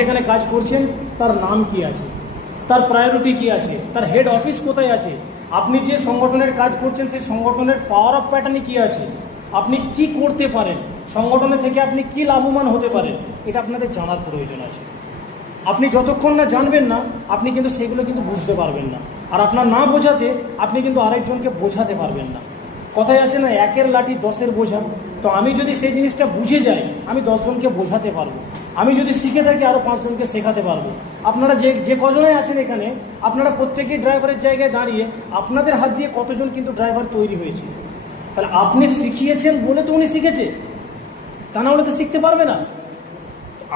যেখানে কাজ করছেন তার নাম কি আছে, তার প্রায়োরিটি কি আছে, তার হেড অফিস কোথায় আছে, আপনি যে সংগঠনের কাজ করছেন সেই সংগঠনের পাওয়ার অফ প্যাটার্নে কি আছে, আপনি কি করতে পারেন, সংগঠনে থেকে আপনি কি লাভবান হতে পারেন, এটা আপনাদের জানার প্রয়োজন আছে। আপনি যতক্ষণ না জানবেন না আপনি কিন্তু সেগুলো কিন্তু বুঝতে পারবেন না, আর আপনার না বোঝাতে আপনি কিন্তু আরেকজনকে বোঝাতে পারবেন না। কথায় আছে না, একের লাঠি 10-এর বোঝা। তো আমি যদি সেই জিনিসটা বুঝে যাই আমি 10 জনকে বোঝাতে পারবো, আমি যদি শিখে থাকি আরও 5 জনকে শেখাতে পারবো। আপনারা যে কজনে আছেন এখানে, আপনারা প্রত্যেকেই ড্রাইভারের জায়গায় দাঁড়িয়ে আপনাদের হাত দিয়ে কতজন কিন্তু ড্রাইভার তৈরি হয়েছে। তাহলে আপনি শিখিয়েছেন বলে তো উনি শিখেছে, তা না হলে তো শিখতে পারবে না।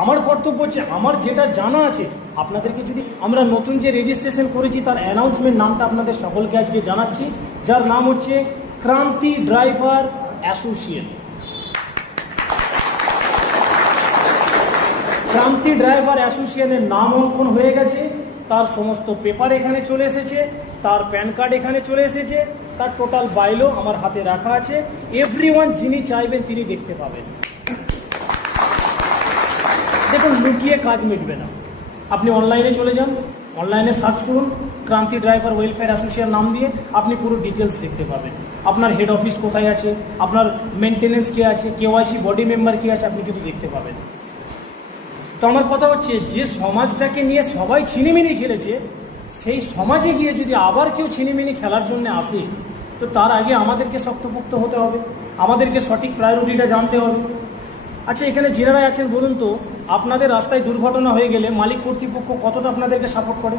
আমার কর্তব্য হচ্ছে আমার যেটা জানা আছে আপনাদেরকে, যদি আমরা নতুন যে রেজিস্ট্রেশন করেছি তার অ্যানাউন্সমেন্ট নামটা আপনাদের সকলকে আজকে জানাচ্ছি, যার নাম হচ্ছে ক্রান্তি ড্রাইভার অ্যাসোসিয়েশন। ক্রান্তি ড্রাইভার অ্যাসোসিয়েশনের নাম অঙ্কন হয়ে গেছে, তার সমস্ত পেপার এখানে চলে এসেছে, তার প্যান কার্ড এখানে চলে এসেছে, তার টোটাল বাইলো আমার হাতে রাখা আছে। এভরিওয়ান যিনি চাইবেন তিনি দেখতে পাবেন। দেখুন, লুকিয়ে কাজ মিটবে না। আপনি অনলাইনে চলে যান, অনলাইনে সার্চ করুন ক্রান্তি ড্রাইভার ওয়েলফেয়ার অ্যাসোসিয়েশন নাম দিয়ে, আপনি পুরো ডিটেলস দেখতে পাবেন। আপনার হেড অফিস কোথায় আছে, আপনার মেনটেনেন্স কে আছে, কেওয়াইসি বডি মেম্বার কে আছে, আপনি কিন্তু দেখতে পাবেন। তো আমার কথা হচ্ছে, যে সমাজটাকে নিয়ে সবাই ছিনিমিনি খেলেছে, সেই সমাজে গিয়ে যদি আবার কেউ ছিনিমিনি খেলার জন্য আসে, তো তার আগে আমাদেরকে শক্তপোক্ত হতে হবে, আমাদেরকে সঠিক প্রায়োরিটিটা জানতে হবে। আচ্ছা, এখানে যারা আছেন বলুন তো, আপনাদের রাস্তায় দুর্ঘটনা হয়ে গেলে মালিক কর্তৃপক্ষ কতটা আপনাদেরকে সাপোর্ট করে?